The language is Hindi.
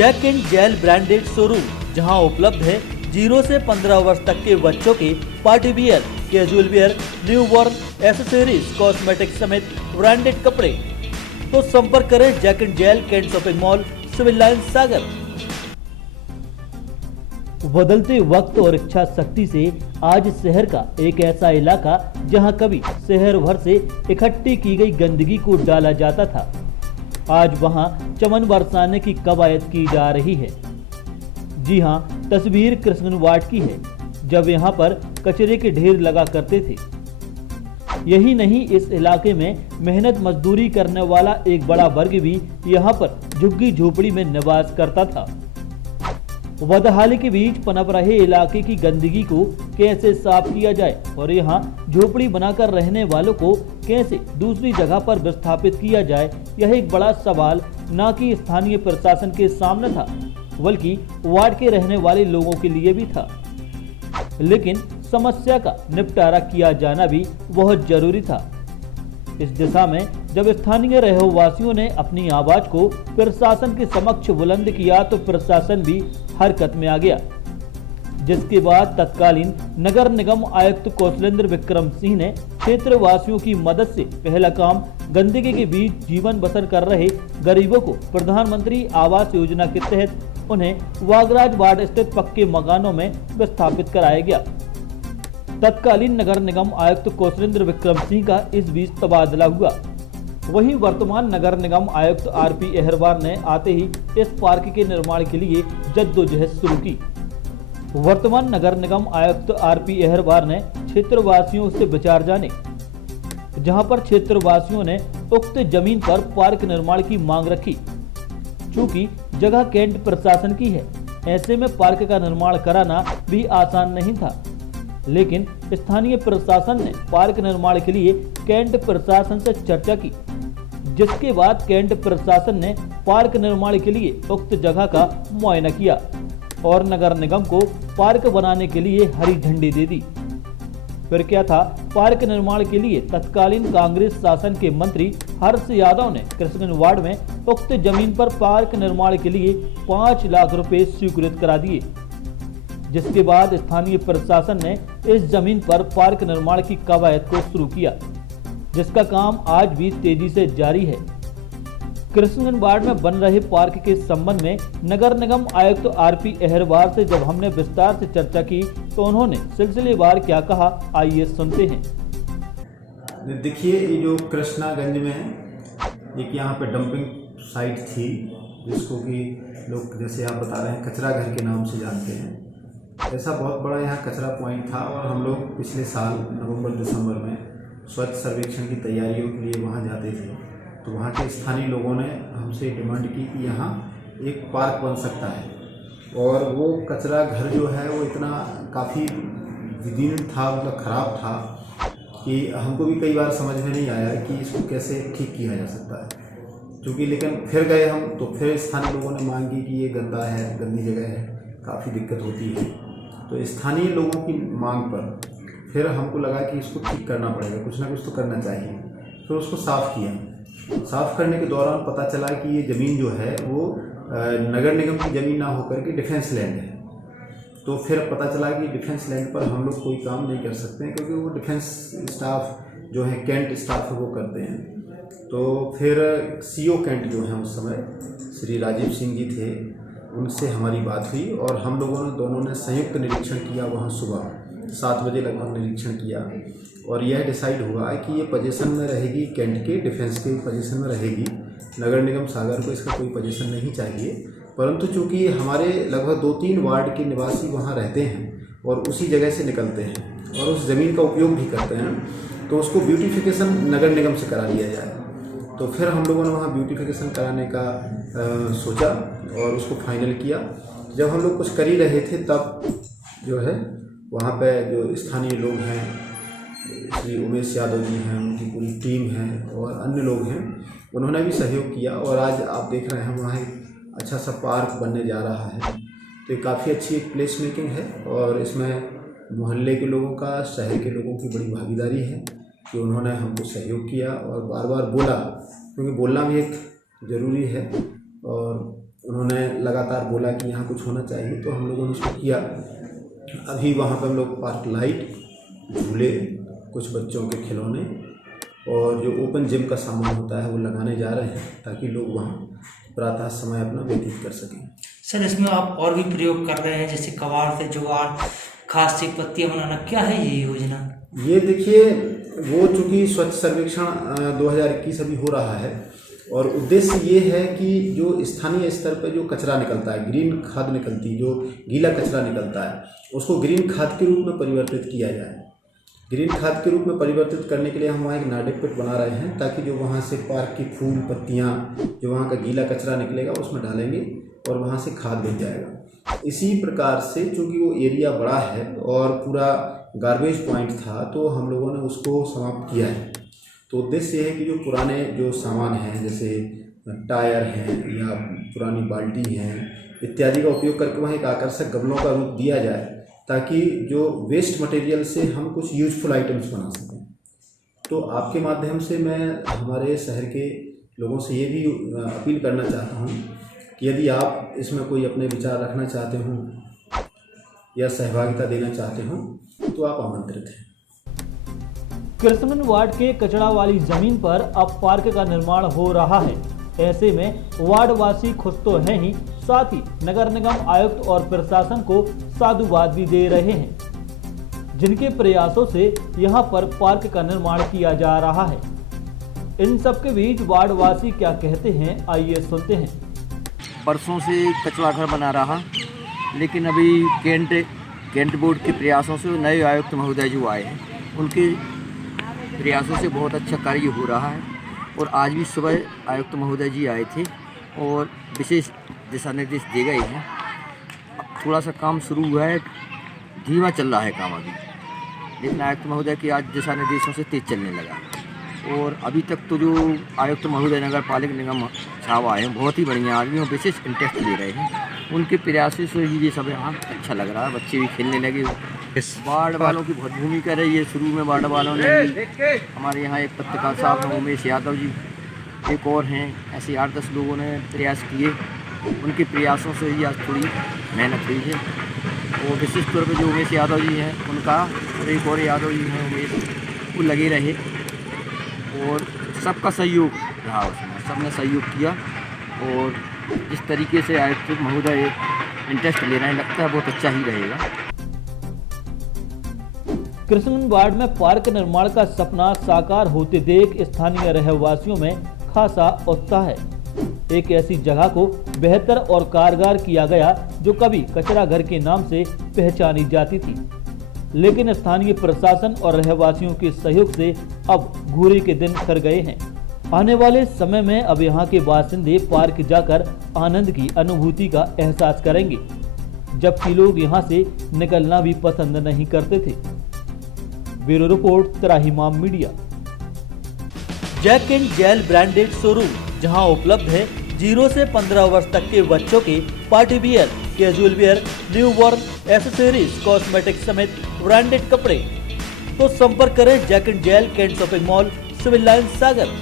Jack and Jill branded showroom, जहां उपलब्ध है 0 से 15 वर्ष तक के बच्चों के party wear, casual wear, newborn accessories, cosmetics समेत ब्रांडेड कपड़े। तो संपर्क करें Jack and Jill, cantt shopping mall, civil line, Sagar. बदलते वक्त और इच्छा शक्ति से आज शहर का एक ऐसा इलाका जहां कभी शहर भर से इकट्ठी की गई गंदगी को डाला जाता था, आज वहां चमन बरसाने की कवायद की जा रही है। जी हां, तस्वीर कृष्णगंज की है, जब यहां पर कचरे के ढेर लगा करते थे। यही नहीं, इस इलाके में मेहनत मजदूरी करने वाला एक बड़ा वर्ग भी यहां पर झुग्गी झोपड़ी में निवास करता था। बदहाली के बीच पनप रहे इलाके की गंदगी को कैसे साफ किया जाए और यहाँ झोपड़ी बनाकर रहने वालों को कैसे दूसरी जगह पर विस्थापित किया जाए, यह एक बड़ा सवाल न कि स्थानीय प्रशासन के सामने था, बल्कि वार्ड के रहने वाले लोगों के लिए भी था। लेकिन समस्या का निपटारा किया जाना भी बहुत जरूरी था। इस दिशा में जब स्थानीय रहवासियों ने अपनी आवाज को प्रशासन के समक्ष बुलंद किया तो प्रशासन भी हरकत में आ गया, जिसके बाद तत्कालीन नगर निगम आयुक्त कौशलेंद्र विक्रम सिंह ने क्षेत्रवासियों की मदद से पहला काम गंदगी के बीच जीवन बसर कर रहे गरीबों को प्रधानमंत्री आवास योजना के तहत उन्हें वागराज वार्ड स्थित पक्के मकानों में विस्थापित कराया गया। तत्कालीन नगर निगम आयुक्त कौशलेंद्र विक्रम सिंह का इस बीच तबादला हुआ। वहीं वर्तमान नगर निगम आयुक्त आरपी अहरवार ने आते ही इस पार्क के निर्माण के लिए जद्दोजहद शुरू की। वर्तमान नगर निगम आयुक्त आरपी अहरवार ने क्षेत्रवासियों से विचार जाने, जहां पर क्षेत्रवासियों ने उक्त जमीन पर पार्क निर्माण की मांग रखी। चूंकि जगह कैंट प्रशासन की है, ऐसे में पार्क का निर्माण कराना भी आसान नहीं था, लेकिन स्थानीय प्रशासन ने पार्क निर्माण के लिए कैंट प्रशासन से चर्चा की, जिसके बाद कैंट प्रशासन ने पार्क निर्माण के लिए उक्त जगह का मुआयना किया और नगर निगम को पार्क बनाने के लिए हरी झंडी दे दी। फिर क्या था, पार्क निर्माण के लिए तत्कालीन कांग्रेस शासन के मंत्री हर्ष यादव ने कृष्णगंज वार्ड में उक्त जमीन पर पार्क निर्माण के लिए 5 लाख रुपए स्वीकृत करा दिए, जिसके बाद स्थानीय प्रशासन ने इस जमीन पर पार्क निर्माण की कवायद को शुरू किया, जिसका काम आज भी तेजी से जारी है। कृष्णगंज वार्ड में बन रहे पार्क के संबंध में नगर निगम आयुक्त आरपी अहरवार से जब हमने विस्तार से चर्चा की तो उन्होंने सिलसिलेवार क्या कहा, आइए सुनते हैं। देखिए, ये जो कृष्णागंज में एक यहाँ पे डंपिंग साइट थी, जिसको कि लोग जैसे आप बता रहे हैं कचरा घर के नाम से जानते हैं। ऐसा बहुत बड़ा यहाँ कचरा पॉइंट था और हम लोग पिछले साल नवंबर दिसंबर में स्वच्छ सर्वेक्षण की तैयारियों के लिए वहाँ जाते थे, तो वहाँ के स्थानीय लोगों ने हमसे डिमांड की कि यहाँ एक पार्क बन सकता है। और वो कचरा घर जो है वो इतना काफ़ी विदीर्ण था, मतलब ख़राब था कि हमको भी कई बार समझ में नहीं आया कि इसको कैसे ठीक किया जा सकता है। क्योंकि लेकिन फिर गए हम तो फिर स्थानीय लोगों ने मांग की कि ये गंदा है, गंदी जगह है, काफ़ी दिक्कत होती है। तो स्थानीय लोगों की मांग पर फिर हमको लगा कि इसको ठीक करना पड़ेगा, कुछ ना कुछ तो करना चाहिए। फिर उसको साफ़ किया। साफ़ करने के दौरान पता चला कि ये ज़मीन जो है वो नगर निगम की ज़मीन ना होकर के डिफेंस लैंड है। तो फिर पता चला कि डिफेंस लैंड पर हम लोग कोई काम नहीं कर सकते हैं, क्योंकि वो डिफेंस स्टाफ जो है, कैंट स्टाफ है, वो करते हैं। तो फिर सीओ कैंट जो हैं उस समय श्री राजीव सिंह जी थे, उनसे हमारी बात हुई और हम लोगों ने दोनों ने संयुक्त निरीक्षण किया। वहाँ सुबह 7 बजे लगभग निरीक्षण किया और यह डिसाइड हुआ कि ये पोजीशन में रहेगी, कैंट के डिफेंस के पोजीशन में रहेगी। नगर निगम सागर को इसका कोई पोजीशन नहीं चाहिए, परंतु चूँकि हमारे लगभग 2-3 वार्ड के निवासी वहाँ रहते हैं और उसी जगह से निकलते हैं और उस ज़मीन का उपयोग भी करते हैं, तो उसको ब्यूटिफिकेशन नगर निगम से करा लिया जाए। तो फिर हम लोगों ने वहाँ ब्यूटिफिकेशन कराने का सोचा और उसको फाइनल किया। जब हम लोग कुछ कर ही रहे थे तब जो है वहाँ पे जो स्थानीय लोग हैं, श्री उमेश यादव जी हैं, उनकी पूरी टीम है और अन्य लोग हैं, उन्होंने भी सहयोग किया और आज आप देख रहे हैं वहाँ एक अच्छा सा पार्क बनने जा रहा है। तो ये काफ़ी अच्छी एक प्लेस मेकिंग है और इसमें मोहल्ले के लोगों का, शहर के लोगों की बड़ी भागीदारी है कि उन्होंने हमको सहयोग किया और बार बार बोला, क्योंकि बोलना भी एक ज़रूरी है। और उन्होंने लगातार बोला कि यहाँ कुछ होना चाहिए, तो हम लोगों ने उसको किया। अभी वहाँ पर हम लोग पार्क लाइट, झूले, कुछ बच्चों के खिलौने और जो ओपन जिम का सामान होता है वो लगाने जा रहे हैं, ताकि लोग वहाँ प्रातः समय अपना व्यतीत कर सकें। सर, इसमें आप और भी प्रयोग कर रहे हैं, जैसे कबाड़ से जुगाड़, खाद से पत्तियाँ बनाना, क्या है ये योजना? ये देखिए, वो चूँकि स्वच्छ सर्वेक्षण 2021 अभी हो रहा है और उद्देश्य ये है कि जो स्थानीय स्तर पर जो कचरा निकलता है, ग्रीन खाद निकलती, जो गीला कचरा निकलता है, उसको ग्रीन खाद के रूप में परिवर्तित किया जाए। ग्रीन खाद के रूप में परिवर्तित करने के लिए हम वहाँ एक नाडेक पिट बना रहे हैं, ताकि जो वहाँ से पार्क की फूल पत्तियाँ, जो वहाँ का गीला कचरा निकलेगा उसमें डालेंगे और वहाँ से खाद बन जाएगा। इसी प्रकार से चूँकि वो एरिया बड़ा है और पूरा गार्बेज पॉइंट था, तो हम लोगों ने उसको समाप्त किया है। तो उद्देश्य ये है कि जो पुराने जो सामान हैं, जैसे टायर हैं या पुरानी बाल्टी हैं इत्यादि का उपयोग करके वहाँ एक आकर्षक गमलों का रूप दिया जाए, ताकि जो वेस्ट मटेरियल से हम कुछ यूजफुल आइटम्स बना सकें। तो आपके माध्यम से मैं हमारे शहर के लोगों से ये भी अपील करना चाहता हूँ कि यदि आप इसमें कोई अपने विचार रखना चाहते हो या सहभागिता देना चाहते हो तो आप आमंत्रित हैं। कृष्णगंज वार्ड के कचरा वाली जमीन पर अब पार्क का निर्माण हो रहा है। ऐसे में वार्ड वासी खुश तो हैं ही, साथ ही नगर निगम आयुक्त और प्रशासन को साधुवाद भी दे रहे हैं, जिनके प्रयासों से यहां पर पार्क का निर्माण किया जा रहा है। इन सबके बीच वार्ड वासी क्या कहते हैं, आइए सुनते हैं। परसों से कचरा घर बना रहा, लेकिन अभी कैंट बोर्ड के प्रयासों से नए आयुक्त महोदय जो आए हैं, उनके प्रयासों से बहुत अच्छा कार्य हो रहा है। और आज भी सुबह आयुक्त महोदय जी आए थे और विशेष दिशा निर्देश दिए गए हैं। थोड़ा सा काम शुरू हुआ है, धीमा चल रहा है काम अभी, लेकिन आयुक्त महोदय के आज दिशा निर्देशों से तेज चलने लगा। और अभी तक तो जो आयुक्त महोदय नगर पालिका निगम साहब आए हैं, बहुत ही बढ़िया आदमी और विशेष इंटरेस्ट ले रहे हैं। उनके प्रयासों से ही ये सब यहाँ अच्छा लग रहा है, बच्चे भी खेलने लगे। वार्ड वालों की बहुत भूमिका रही है। शुरू में वार्ड वालों ने हमारे यहाँ एक पत्रकार साहब हैं उमेश यादव जी, एक और हैं, ऐसे 8-10 लोगों ने प्रयास किए। उनके प्रयासों से ही आज थोड़ी मेहनत हुई है। और विशेष तौर पर जो उमेश यादव जी हैं उनका, और एक और यादव जी हैं उमेश, वो लगे रहे और सबका सहयोग रहा, उसमें सबने सहयोग किया। और जिस तरीके से आयुक्त महोदय इंटरेस्ट ले रहे हैं, लगता है बहुत अच्छा ही रहेगा। कृष्णगंज वार्ड में पार्क निर्माण का सपना साकार होते देख स्थानीय रहवासियों में खासा उत्साह है। एक ऐसी जगह को बेहतर और कारगर किया गया जो कभी कचरा घर के नाम से पहचानी जाती थी, लेकिन स्थानीय प्रशासन और रहवासियों के सहयोग से अब घूरे के दिन कर गए हैं। आने वाले समय में अब यहाँ के बासिंदे पार्क जाकर आनंद की अनुभूति का एहसास करेंगे, जबकि लोग यहाँ से निकलना भी पसंद नहीं करते थे। Bureau report, Trahimam media. Jack and Jill branded showroom, जहां उपलब्ध है 0 से 15 वर्ष तक के बच्चों के party wear, casual wear, newborn, accessories, cosmetics समेत ब्रांडेड कपड़े। तो संपर्क करें Jack and Jill, cantt shopping mall, civil line, Sagar.